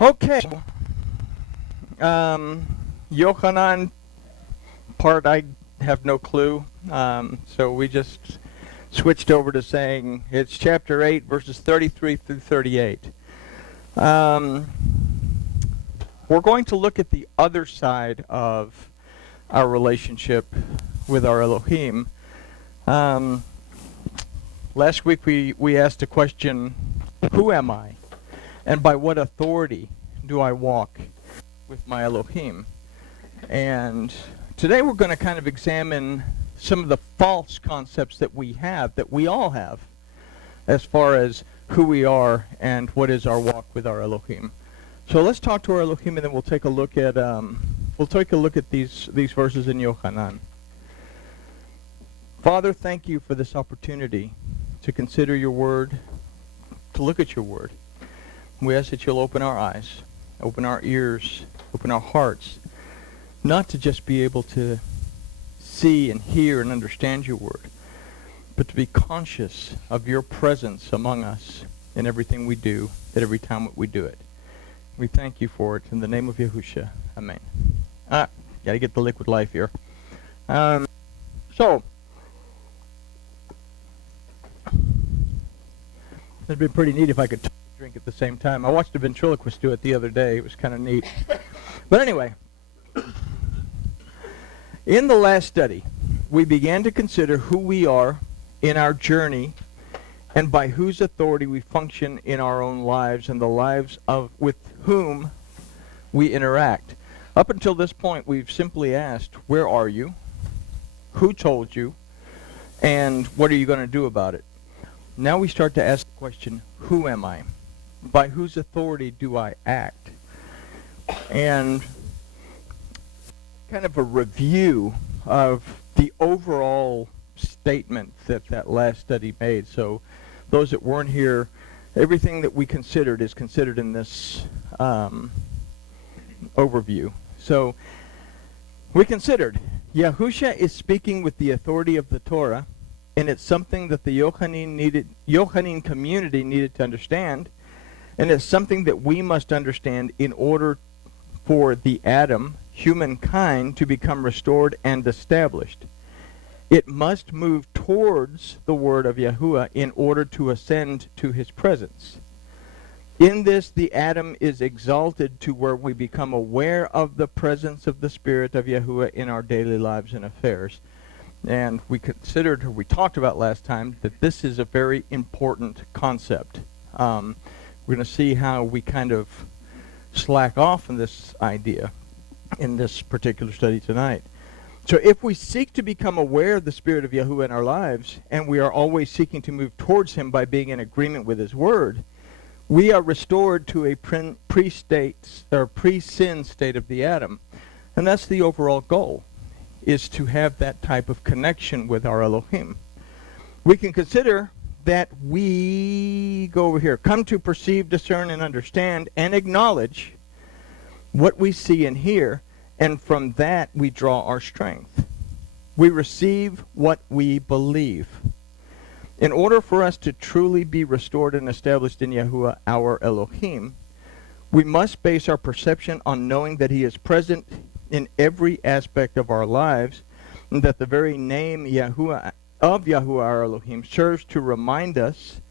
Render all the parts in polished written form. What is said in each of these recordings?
Okay. Yochanan part, I have no clue. So we just switched over to saying it's chapter 8, verses 33 through 38. We're going to look at the other side of our relationship with our Elohim. Last week we asked a question, who am I? And by what authority do I walk with my Elohim? And today we're going to kind of examine some of the false concepts that we all have, as far as who we are and what is our walk with our Elohim. So let's talk to our Elohim, and then we'll take a look at these verses in Yochanan. Father, thank you for this opportunity to consider your word, to look at your word. We ask that you'll open our eyes, open our ears, open our hearts, not to just be able to see and hear and understand your word, but to be conscious of your presence among us in everything we do, at every time we do it. We thank you for it in the name of Yahushua. Amen. Got to get the liquid life here. So, it'd be pretty neat if I could drink at the same time. I watched a ventriloquist do it the other day. It was kind of neat. But anyway, in the last study, we began to consider who we are in our journey and by whose authority we function in our own lives and the lives of with whom we interact. Up until this point, we've simply asked, where are you? Who told you? And what are you going to do about it? Now we start to ask the question, who am I? By whose authority do I act? And kind of a review of the overall statement that last study made. So those that weren't here, everything that we considered is considered in this overview. So we considered Yahusha is speaking with the authority of the Torah, and it's something that the Yochanan community needed to understand, and it's something that we must understand in order for the Adam, humankind, to become restored and established. It must move towards the word of Yahuwah in order to ascend to his presence. In this, the Adam is exalted to where we become aware of the presence of the Spirit of Yahuwah in our daily lives and affairs. And we talked about last time that this is a very important concept. We're going to see how we kind of slack off on this idea in this particular study tonight. So if we seek to become aware of the Spirit of Yahuwah in our lives, and we are always seeking to move towards him by being in agreement with his word, we are restored to a pre-sin state of the Adam. And that's the overall goal, is to have that type of connection with our Elohim. We can consider that we come to perceive, discern, and understand, and acknowledge what we see and hear, and from that we draw our strength. We receive what we believe. In order for us to truly be restored and established in Yahuwah, our Elohim, we must base our perception on knowing that he is present in every aspect of our lives, and that the very name Yahuwah of Yahuwah our Elohim serves to remind us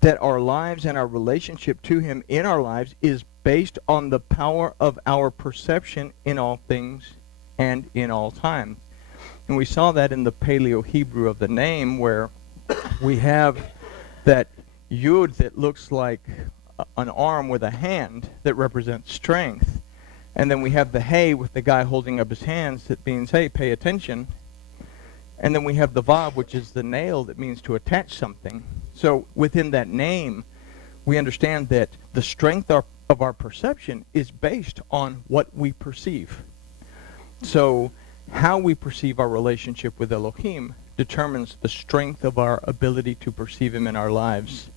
that our lives and our relationship to him in our lives is based on the power of our perception in all things and in all time. And we saw that in the Paleo-Hebrew of the name, where we have that Yud that looks like an arm with a hand that represents strength. And then we have the Hey with the guy holding up his hands that means, hey, pay attention. And then we have the Vav, which is the nail that means to attach something. So within that name, we understand that the strength of our perception is based on what we perceive. So how we perceive our relationship with Elohim determines the strength of our ability to perceive him in our lives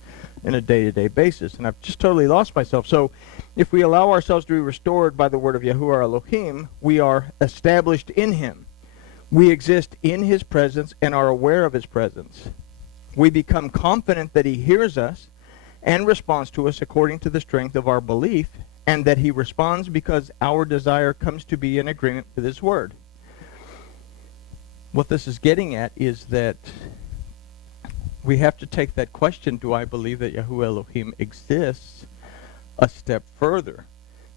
in a day-to-day basis. And I've just totally lost myself. So if we allow ourselves to be restored by the word of Yahuwah our Elohim, we are established in him. We exist in his presence and are aware of his presence. We become confident that he hears us and responds to us according to the strength of our belief and that he responds because our desire comes to be in agreement with his word. What this is getting at is that we have to take that question, do I believe that Yahuwah Elohim exists, a step further.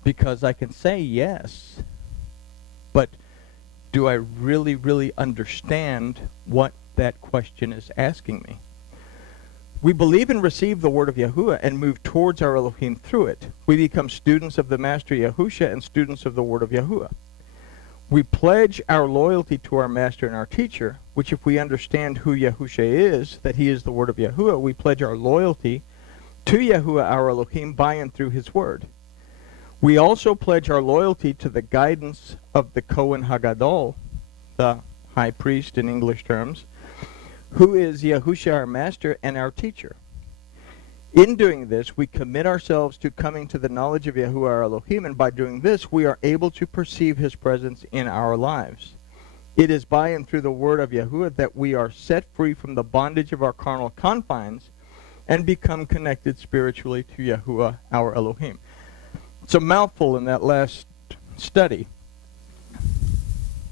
Because I can say yes, but do I really, really understand what that question is asking me? We believe and receive the word of Yahuwah and move towards our Elohim through it. We become students of the Master Yahusha and students of the word of Yahuwah. We pledge our loyalty to our Master and our Teacher, which if we understand who Yahusha is, that he is the word of Yahuwah, we pledge our loyalty to Yahuwah our Elohim by and through his word. We also pledge our loyalty to the guidance of the Kohen Hagadol, the high priest in English terms, who is Yahusha our Master and our Teacher. In doing this, we commit ourselves to coming to the knowledge of Yahuwah our Elohim, and by doing this, we are able to perceive his presence in our lives. It is by and through the word of Yahuwah that we are set free from the bondage of our carnal confines and become connected spiritually to Yahuwah our Elohim. It's a mouthful in that last study.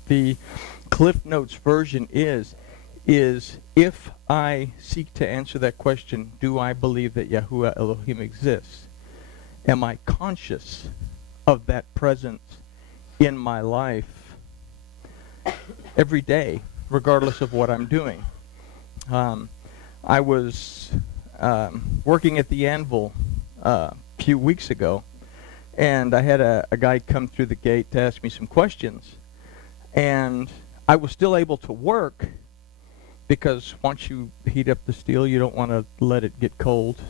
The Cliff Notes version is if I seek to answer that question, do I believe that Yahuwah Elohim exists? Am I conscious of that presence in my life every day, regardless of what I'm doing? I was working at the Anvil a few weeks ago, and I had a guy come through the gate to ask me some questions. And I was still able to work because once you heat up the steel, you don't want to let it get cold.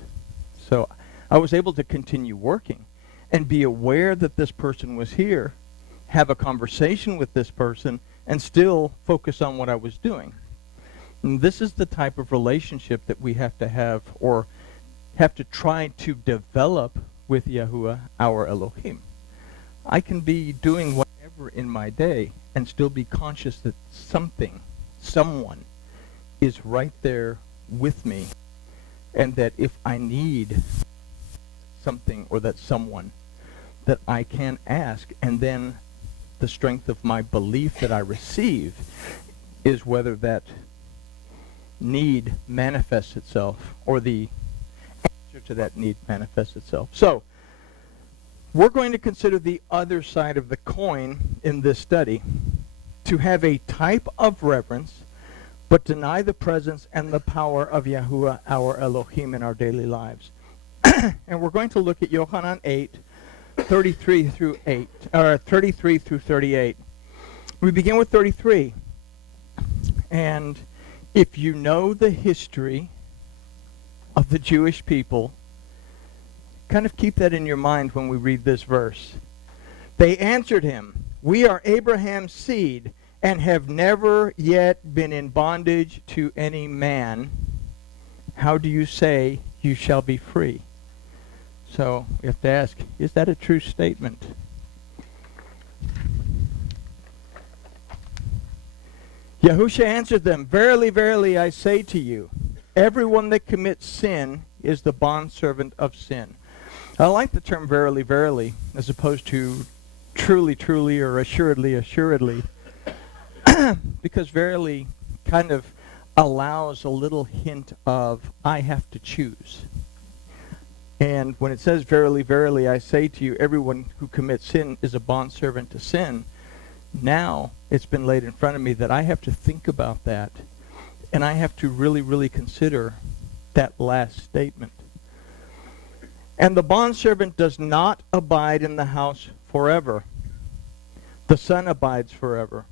So I was able to continue working and be aware that this person was here, have a conversation with this person, and still focus on what I was doing. And this is the type of relationship that we have to have, or have to try to develop with Yahuwah our Elohim. I can be doing whatever in my day and still be conscious that someone is right there with me, and that if I need something or that someone, that I can ask, and then the strength of my belief that I receive is whether that need manifests itself or the to that need manifests itself. So, we're going to consider the other side of the coin in this study, to have a type of reverence, but deny the presence and the power of Yahuwah our Elohim in our daily lives. And we're going to look at Yochanan 8, 33 through 38. We begin with 33. And if you know the history of the Jewish people, kind of keep that in your mind when we read this verse. They answered him, "We are Abraham's seed and have never yet been in bondage to any man. How do you say you shall be free?" So we have to ask, is that a true statement? Yahusha answered them, "Verily, verily, I say to you, everyone that commits sin is the bondservant of sin." I like the term verily, verily, as opposed to truly, truly, or assuredly, assuredly, because verily kind of allows a little hint of, I have to choose. And when it says, "Verily, verily, I say to you, everyone who commits sin is a bondservant to sin," now it's been laid in front of me that I have to think about that, and I have to really, really consider that last statement. And the bondservant does not abide in the house forever. The son abides forever.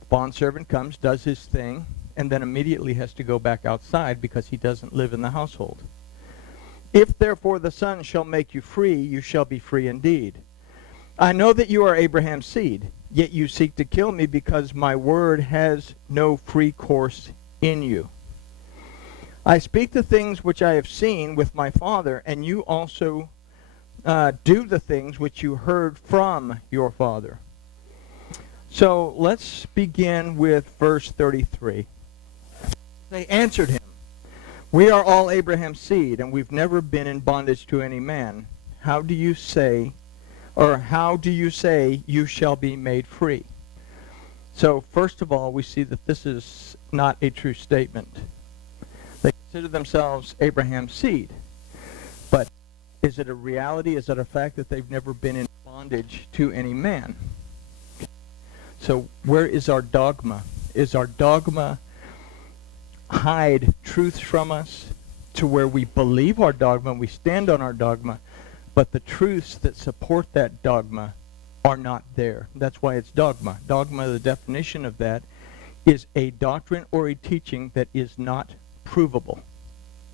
The bondservant comes, does his thing, and then immediately has to go back outside because he doesn't live in the household. If therefore the Son shall make you free, you shall be free indeed. I know that you are Abraham's seed, yet you seek to kill me because my word has no free course in you. I speak the things which I have seen with my Father, and you also do the things which you heard from your father. So let's begin with verse 33. They answered him, "We are all Abraham's seed, and we've never been in bondage to any man. How do you say Or how do you say you shall be made free? So first of all, we see that this is not a true statement. They consider themselves Abraham's seed. But is it a reality? Is it a fact that they've never been in bondage to any man? So where is our dogma? Is our dogma hide truths from us to where we believe our dogma, we stand on our dogma, but the truths that support that dogma are not there? That's why it's dogma. Dogma, the definition of that, is a doctrine or a teaching that is not provable.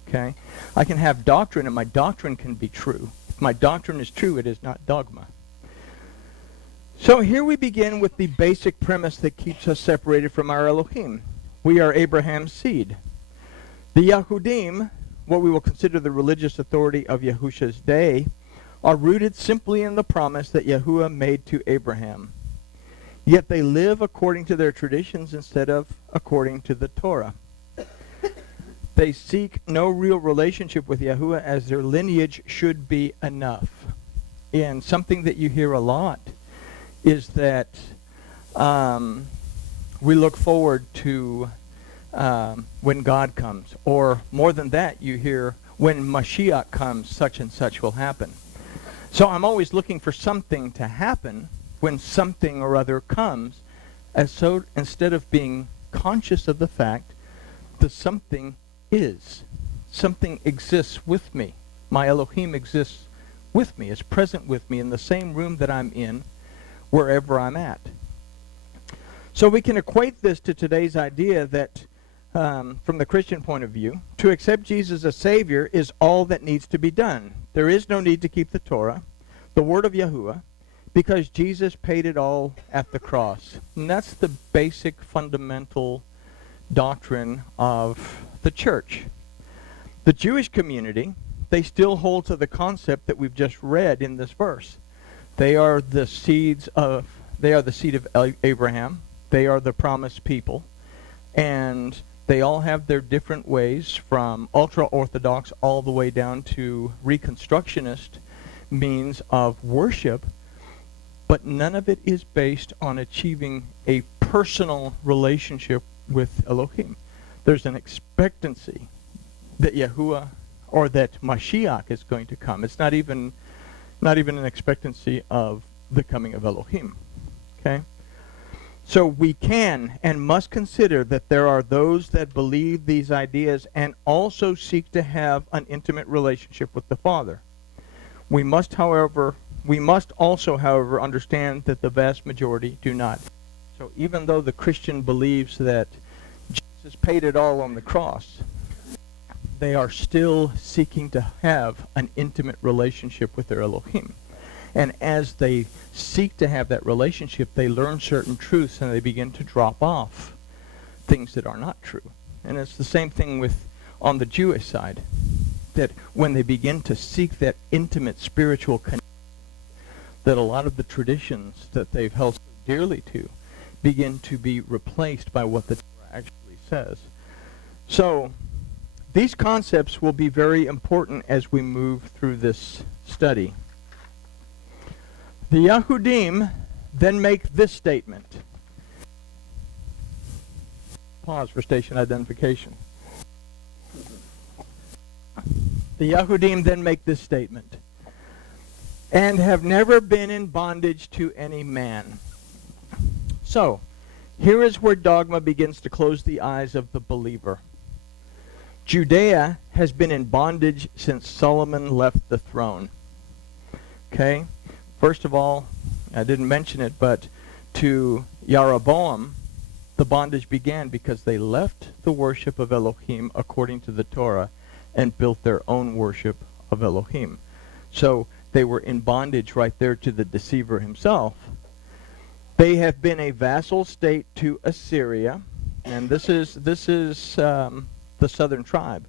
Okay? I can have doctrine, and my doctrine can be true. If my doctrine is true, it is not dogma. So here we begin with the basic premise that keeps us separated from our Elohim. We are Abraham's seed. The Yahudim, what we will consider the religious authority of Yahusha's day, are rooted simply in the promise that Yahuwah made to Abraham. Yet they live according to their traditions instead of according to the Torah. They seek no real relationship with Yahuwah, as their lineage should be enough. And something that you hear a lot is that we look forward to when God comes. Or more than that, you hear when Mashiach comes, such and such will happen. So I'm always looking for something to happen when something or other comes, instead of being conscious of the fact that something is. Something exists with me. My Elohim exists with me, is present with me in the same room that I'm in, wherever I'm at. So we can equate this to today's idea that, from the Christian point of view, to accept Jesus as Savior is all that needs to be done. There is no need to keep the Torah, the Word of Yahuwah, because Jesus paid it all at the cross. And that's the basic fundamental doctrine of the church. The Jewish community, they still hold to the concept that we've just read in this verse. They are the seed of Abraham. They are the promised people. And they all have their different ways, from ultra-Orthodox all the way down to Reconstructionist means of worship. But none of it is based on achieving a personal relationship with Elohim. There's an expectancy that Yahuwah or that Mashiach is going to come. It's not even an expectancy of the coming of Elohim. Okay? So we can and must consider that there are those that believe these ideas and also seek to have an intimate relationship with the Father. We must also, however, understand that the vast majority do not. So even though the Christian believes that Jesus paid it all on the cross, they are still seeking to have an intimate relationship with their Elohim. And as they seek to have that relationship, they learn certain truths and they begin to drop off things that are not true. And it's the same thing on the Jewish side, that when they begin to seek that intimate spiritual connection, that a lot of the traditions that they've held so dearly to begin to be replaced by what the Torah actually says. So these concepts will be very important as we move through this study. The Yahudim then make this statement. Pause for station identification. The Yahudim then make this statement. And have never been in bondage to any man. So, here is where dogma begins to close the eyes of the believer. Judea has been in bondage since Solomon left the throne. Okay? First of all, I didn't mention it, but to Jeroboam, the bondage began because they left the worship of Elohim according to the Torah and built their own worship of Elohim. So they were in bondage right there to the deceiver himself. They have been a vassal state to Assyria, and this is the southern tribe.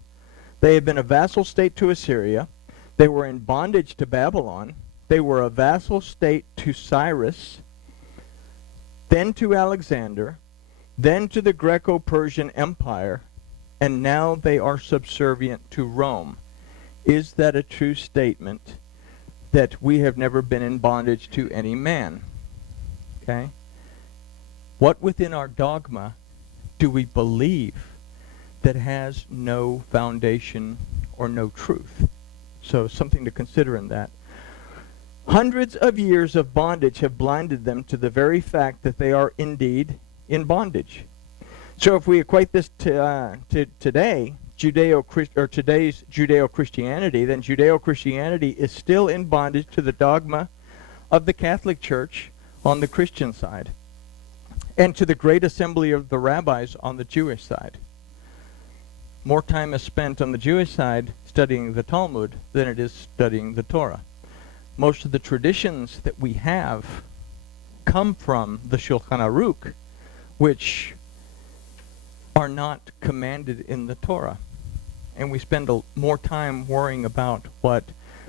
They have been a vassal state to Assyria. They were in bondage to Babylon. They were a vassal state to Cyrus, then to Alexander, then to the Greco-Persian Empire, and now they are subservient to Rome. Is that a true statement that we have never been in bondage to any man. Okay? What within our dogma do we believe that has no foundation or no truth? So something to consider in that. Hundreds of years of bondage have blinded them to the very fact that they are indeed in bondage. So if we equate this to today, today's Judeo-Christianity, then Judeo-Christianity is still in bondage to the dogma of the Catholic Church on the Christian side, and to the great assembly of the rabbis on the Jewish side. More time is spent on the Jewish side studying the Talmud than it is studying the Torah. Most of the traditions that we have come from the Shulchan Aruch, which are not commanded in the Torah. And we spend more time worrying about what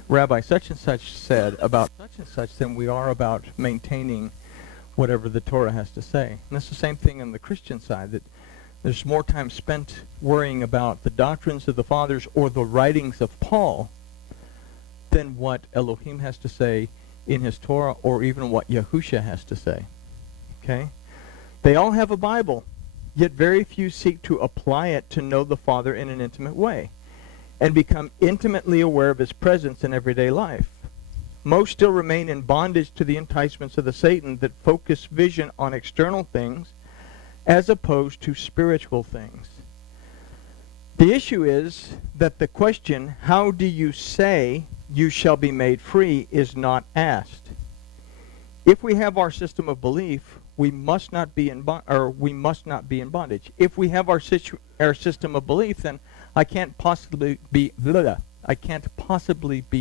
Rabbi such and such said about such and such than we are about maintaining whatever the Torah has to say. And it's the same thing on the Christian side, that there's more time spent worrying about the doctrines of the fathers or the writings of Paul than what Elohim has to say in his Torah, or even what Yahusha has to say. Okay? They all have a Bible, yet very few seek to apply it to know the Father in an intimate way and become intimately aware of his presence in everyday life. Most still remain in bondage to the enticements of the Satan that focus vision on external things as opposed to spiritual things. The issue is that the question, how do you say you shall be made free, is not asked. If we have our system of belief, we must not be in bondage. If we have our system of belief, then I can't possibly be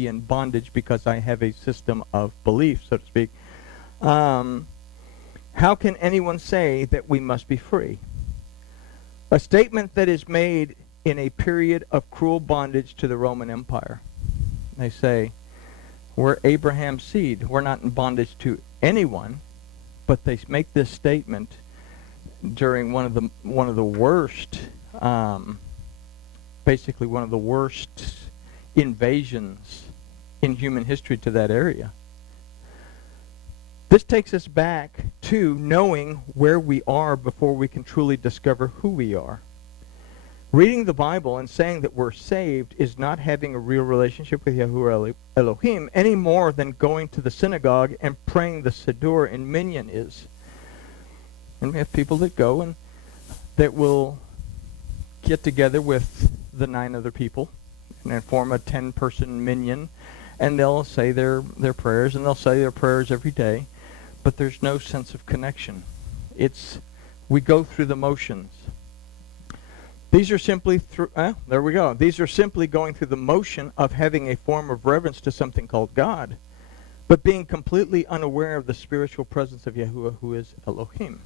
in bondage because I have a system of belief, so to speak. How can anyone say that we must be free? A statement that is made in a period of cruel bondage to the Roman Empire. They say, we're Abraham's seed. We're not in bondage to anyone, but they make this statement during one of the worst, basically one of the worst invasions in human history to that area. This takes us back to knowing where we are before we can truly discover who we are. Reading the Bible and saying that we're saved is not having a real relationship with Yahuwah Elohim any more than going to the synagogue and praying the Siddur in Minyan is. And we have people that go and that will get together with the 9 other people and then form a 10-person Minyan, and they'll say their prayers, and they'll say their prayers every day, but there's no sense of connection. We go through the motions. These are simply These are simply going through the motion of having a form of reverence to something called God, but being completely unaware of the spiritual presence of Yahuwah, who is Elohim.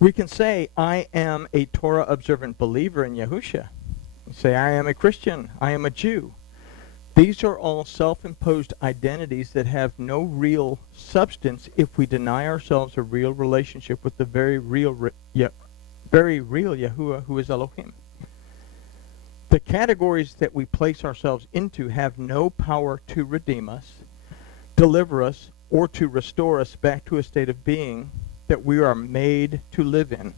We can say, I am a Torah-observant believer in Yahusha. We say, I am a Christian. I am a Jew. These are all self-imposed identities that have no real substance if we deny ourselves a real relationship with the very real Yahuwah, who is Elohim. The categories that we place ourselves into have no power to redeem us, deliver us, or to restore us back to a state of being that we are made to live in.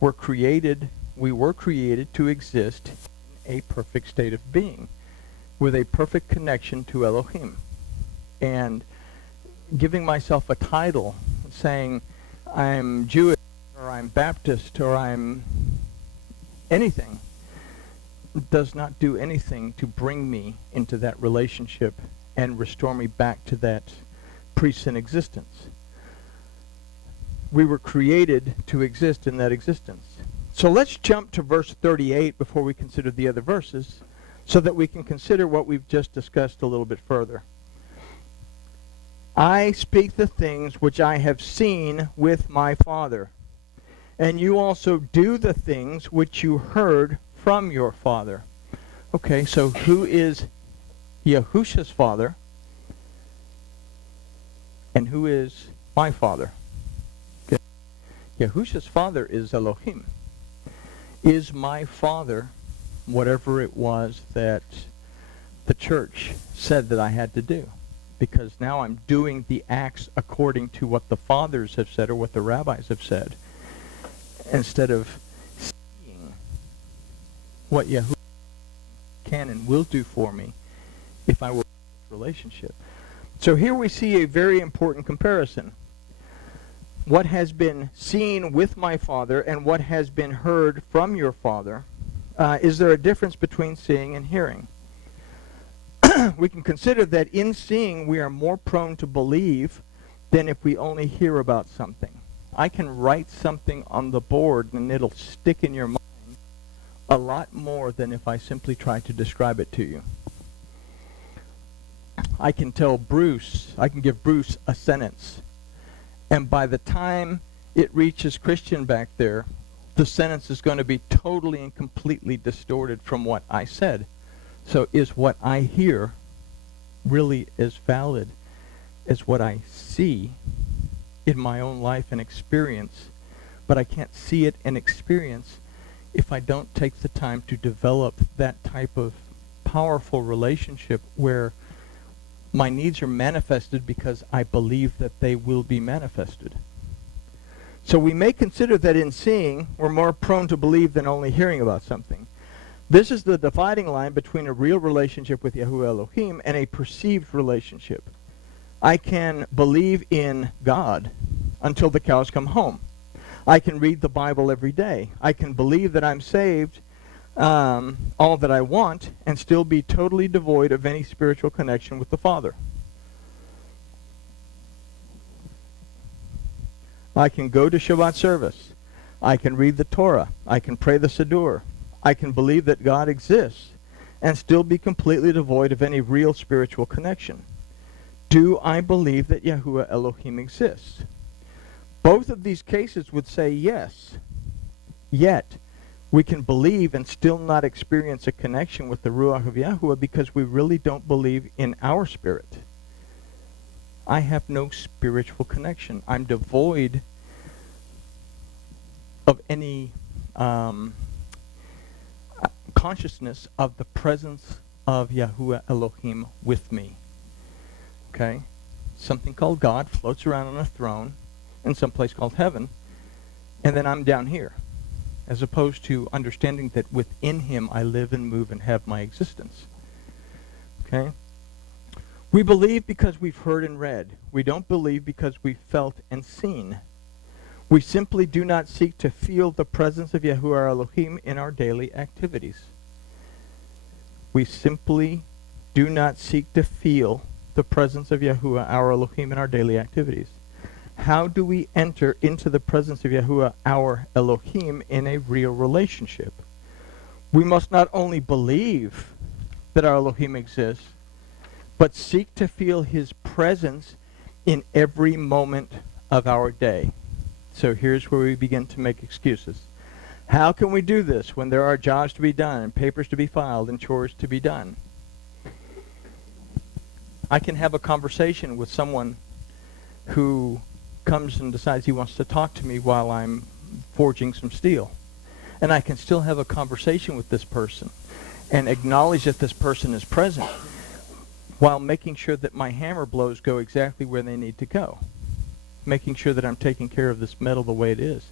We were created to exist in a perfect state of being, with a perfect connection to Elohim. And giving myself a title, saying I'm Jewish, or I'm Baptist, or I'm anything, does not do anything to bring me into that relationship and restore me back to that pre-sin existence. We were created to exist in that existence. So let's jump to verse 38 before we consider the other verses, so that we can consider what we've just discussed a little bit further. I speak the things which I have seen with my Father, and you also do the things which you heard from your father. Okay, so who is Yahusha's father, and who is my father? Okay. Yahusha's father is Elohim. Is my father whatever it was that the church said that I had to do, because now I'm doing the acts according to what the fathers have said or what the rabbis have said, instead of seeing what Yahuwah can and will do for me if I were in this relationship. So here we see a very important comparison. What has been seen with my Father and what has been heard from your Father. Is there a difference between seeing and hearing? We can consider that in seeing we are more prone to believe than if we only hear about something. I can write something on the board and it'll stick in your mind a lot more than if I simply try to describe it to you. I can give Bruce a sentence, and by the time it reaches Christian back there, the sentence is going to be totally and completely distorted from what I said. So is what I hear really as valid as what I see in my own life and experience? But I can't see it and experience if I don't take the time to develop that type of powerful relationship where my needs are manifested because I believe that they will be manifested. So we may consider that in seeing, we're more prone to believe than only hearing about something. This is the dividing line between a real relationship with Yahuwah Elohim and a perceived relationship. I can believe in God until the cows come home. I can read the Bible every day. I can believe that I'm saved, all that I want, and still be totally devoid of any spiritual connection with the Father. I can go to Shabbat service. I can read the Torah. I can pray the Siddur. I can believe that God exists and still be completely devoid of any real spiritual connection. Do I believe that Yahuwah Elohim exists? Both of these cases would say yes. Yet, we can believe and still not experience a connection with the Ruach of Yahuwah because we really don't believe in our spirit. I have no spiritual connection. I'm devoid of any consciousness of the presence of Yahuwah Elohim with me. Okay? Something called God floats around on a throne in some place called heaven, and then I'm down here, as opposed to understanding that within him I live and move and have my existence. Okay? We believe because we've heard and read. We don't believe because we've felt and seen. We simply do not seek to feel the presence of Yahuwah Elohim in our daily activities. We simply do not seek to feel the presence of Yahuwah, our Elohim, in our daily activities. How do we enter into the presence of Yahuwah, our Elohim, in a real relationship? We must not only believe that our Elohim exists, but seek to feel his presence in every moment of our day. So here's where we begin to make excuses. How can we do this when there are jobs to be done and papers to be filed and chores to be done? I can have a conversation with someone who comes and decides he wants to talk to me while I'm forging some steel. And I can still have a conversation with this person and acknowledge that this person is present while making sure that my hammer blows go exactly where they need to go. Making sure that I'm taking care of this metal the way it is.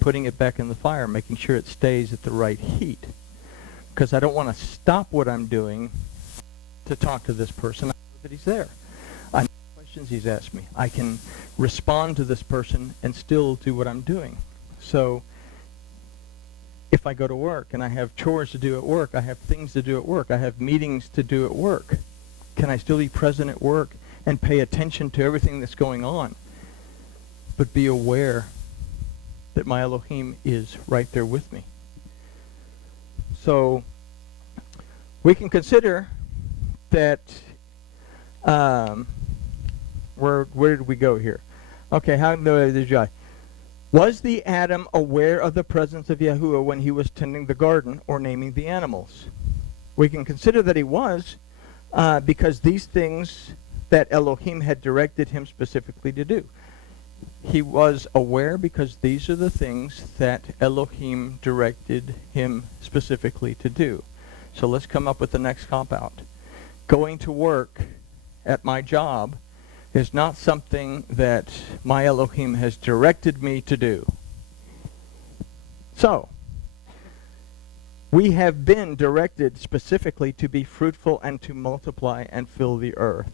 Putting it back in the fire, making sure it stays at the right heat. Because I don't want to stop what I'm doing to talk to this person. I know that he's there. I know the questions he's asked me. I can respond to this person and still do what I'm doing. So if I go to work and I have chores to do at work, I have things to do at work, I have meetings to do at work, can I still be present at work and pay attention to everything that's going on, but be aware that my Elohim is right there with me? So we can consider that, where did we go here? Okay, how did you? Was the Adam aware of the presence of Yahuwah when he was tending the garden or naming the animals? We can consider that he was, because these things that Elohim had directed him specifically to do. He was aware because these are the things that Elohim directed him specifically to do. So let's come up with the next cop-out. going to work at my job is not something that my Elohim has directed me to do. So, we have been directed specifically to be fruitful and to multiply and fill the earth.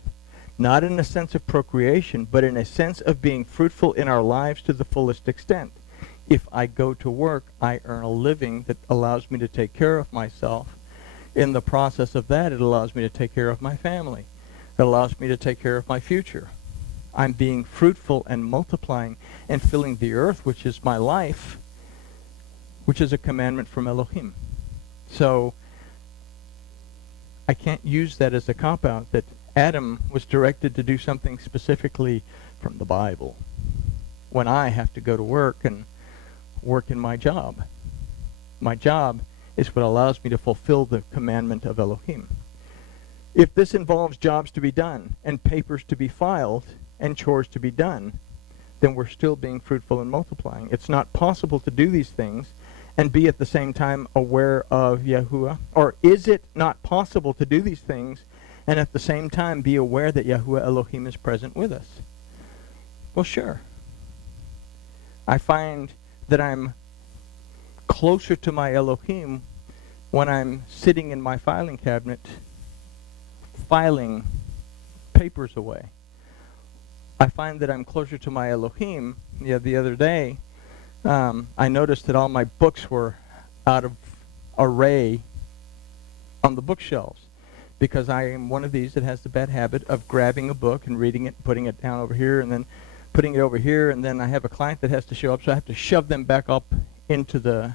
Not in a sense of procreation, but in a sense of being fruitful in our lives to the fullest extent. If I go to work, I earn a living that allows me to take care of myself. In the process of that, it allows me to take care of my family. It allows me to take care of my future. I'm being fruitful and multiplying and filling the earth, which is my life, which is a commandment from Elohim. So I can't use that as a cop-out that Adam was directed to do something specifically from the Bible when I have to go to work and work in my job. My job is what allows me to fulfill the commandment of Elohim. If this involves jobs to be done and papers to be filed and chores to be done, then we're still being fruitful and multiplying. It's not possible to do these things and be at the same time aware of Yahuwah. Or is it not possible to do these things and at the same time be aware that Yahuwah Elohim is present with us? Well, sure. I find that I'm closer to my Elohim when I'm sitting in my filing cabinet filing papers away. I find that I'm closer to my Elohim. Yeah, the other day, I noticed that all my books were out of array on the bookshelves because I am one of these that has the bad habit of grabbing a book and reading it, putting it down over here, and then putting it over here, and then I have a client that has to show up, so I have to shove them back up into the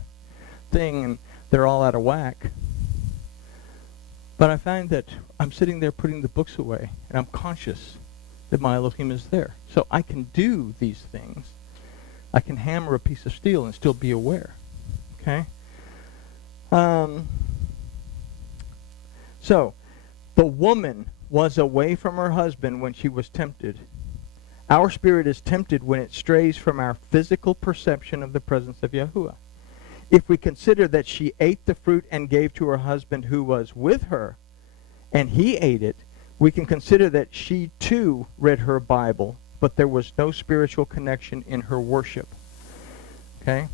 thing, and they're all out of whack. But I find that I'm sitting there putting the books away, and I'm conscious that my Elohim is there. So I can do these things. I can hammer a piece of steel and still be aware. Okay? So, the woman was away from her husband when she was tempted. Our spirit is tempted when it strays from our physical perception of the presence of Yahuwah. If we consider that she ate the fruit and gave to her husband who was with her, and he ate it, we can consider that she too read her Bible, but there was no spiritual connection in her worship. Okay?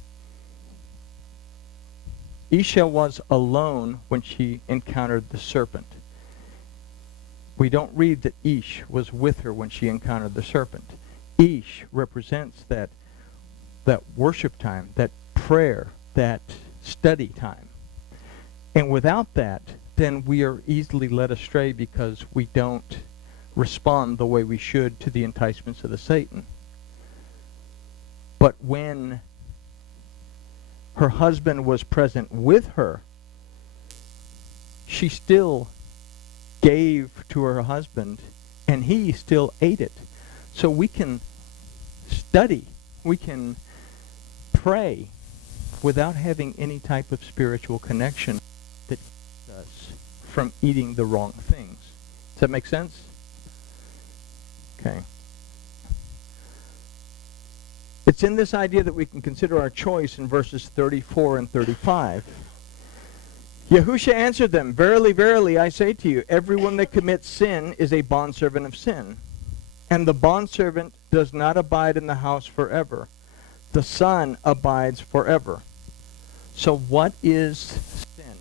Isha was alone when she encountered the serpent. We don't read that Ish was with her when she encountered the serpent. Ish represents that worship time, that prayer, that study time. And without that, then we are easily led astray because we don't respond the way we should to the enticements of the Satan. But when her husband was present with her, she still gave to her husband, and he still ate it. So we can study, we can pray without having any type of spiritual connection that keeps us from eating the wrong things. Does that make sense? Okay. It's in this idea that we can consider our choice in verses 34 and 35. Yahusha answered them, "Verily, verily, I say to you, everyone that commits sin is a bondservant of sin. And the bondservant does not abide in the house forever. The Son abides forever." So what is sin?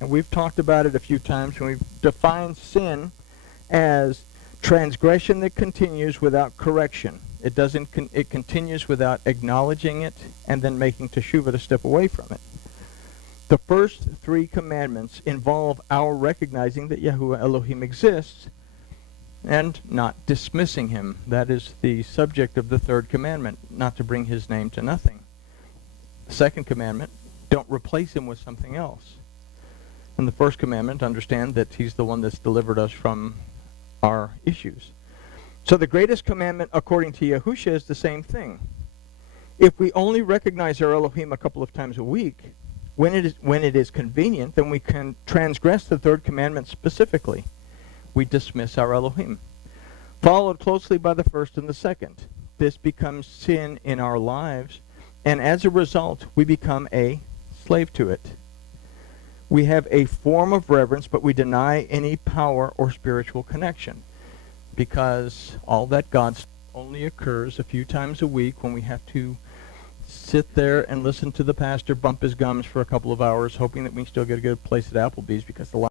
And we've talked about it a few times, and we've defined sin as transgression that continues without correction. It continues without acknowledging it and then making teshuvah to step away from it. The first three commandments involve our recognizing that Yahuwah Elohim exists and not dismissing him. That is the subject of the third commandment, not to bring his name to nothing. The second commandment, don't replace him with something else. And the first commandment, understand that he's the one that's delivered us from our issues. So the greatest commandment, according to Yahusha, is the same thing. If we only recognize our Elohim a couple of times a week, when it is convenient, then we can transgress the third commandment specifically. We dismiss our Elohim. Followed closely by the first and the second. This becomes sin in our lives, and as a result, we become a slave to it. We have a form of reverence, but we deny any power or spiritual connection, because all that God only occurs a few times a week when we have to sit there and listen to the pastor bump his gums for a couple of hours, hoping that we can still get a good place at Applebee's because the